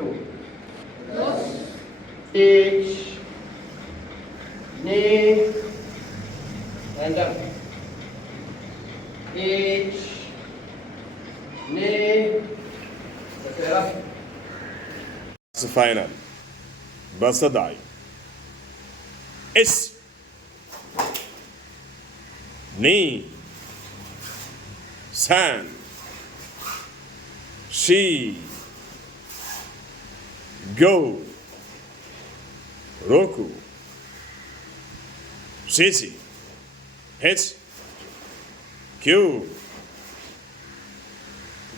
2. Each knee and up. Each knee. Final. Basadai. S. Knee. San. She. Go. Roku. Sisi. H. Q.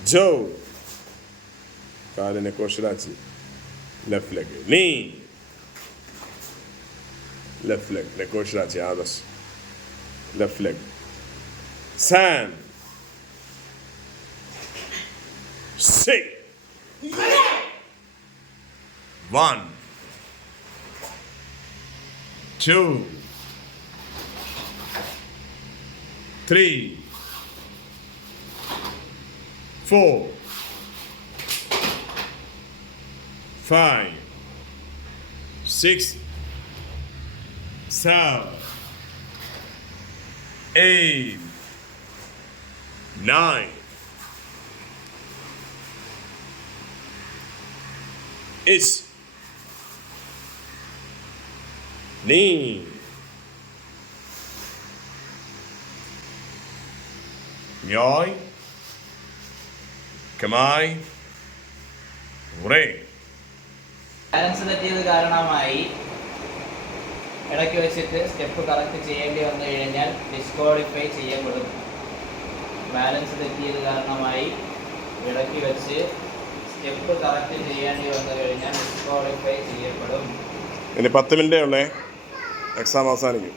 Joe. Kaline koşuratı. Left leg. Knee. Left leg. Ne koşuratı adas. Left leg. San. Six. 1. 2. 3. 4. 5. 6. 7. 8. 9. Is. Knee. Nhoi. Kamai. Re. Balance തെറ്റിയത് കാരണമായി ഇടയ്ക്ക് വെച്ചിട്ട് step correct ചെയ്യേണ്ടി വന്നു കഴിഞ്ഞാൽ ഡിസ്ക്വാളിഫൈ ചെയ്യപ്പെടും. ബാലൻസ് തെറ്റിയത് കാരണമായി ഇടയ്ക്ക് വെച്ച് സ്റ്റെപ്പ് കറക്റ്റ് ചെയ്യേണ്ടി വന്നു കഴിഞ്ഞാൽ ഡിസ്ക്വാളിഫൈ ചെയ്യപ്പെടും. ഇനി 10 മിനിറ്റേ ഉള്ളേ, എക്സാം അവസാനിക്കും.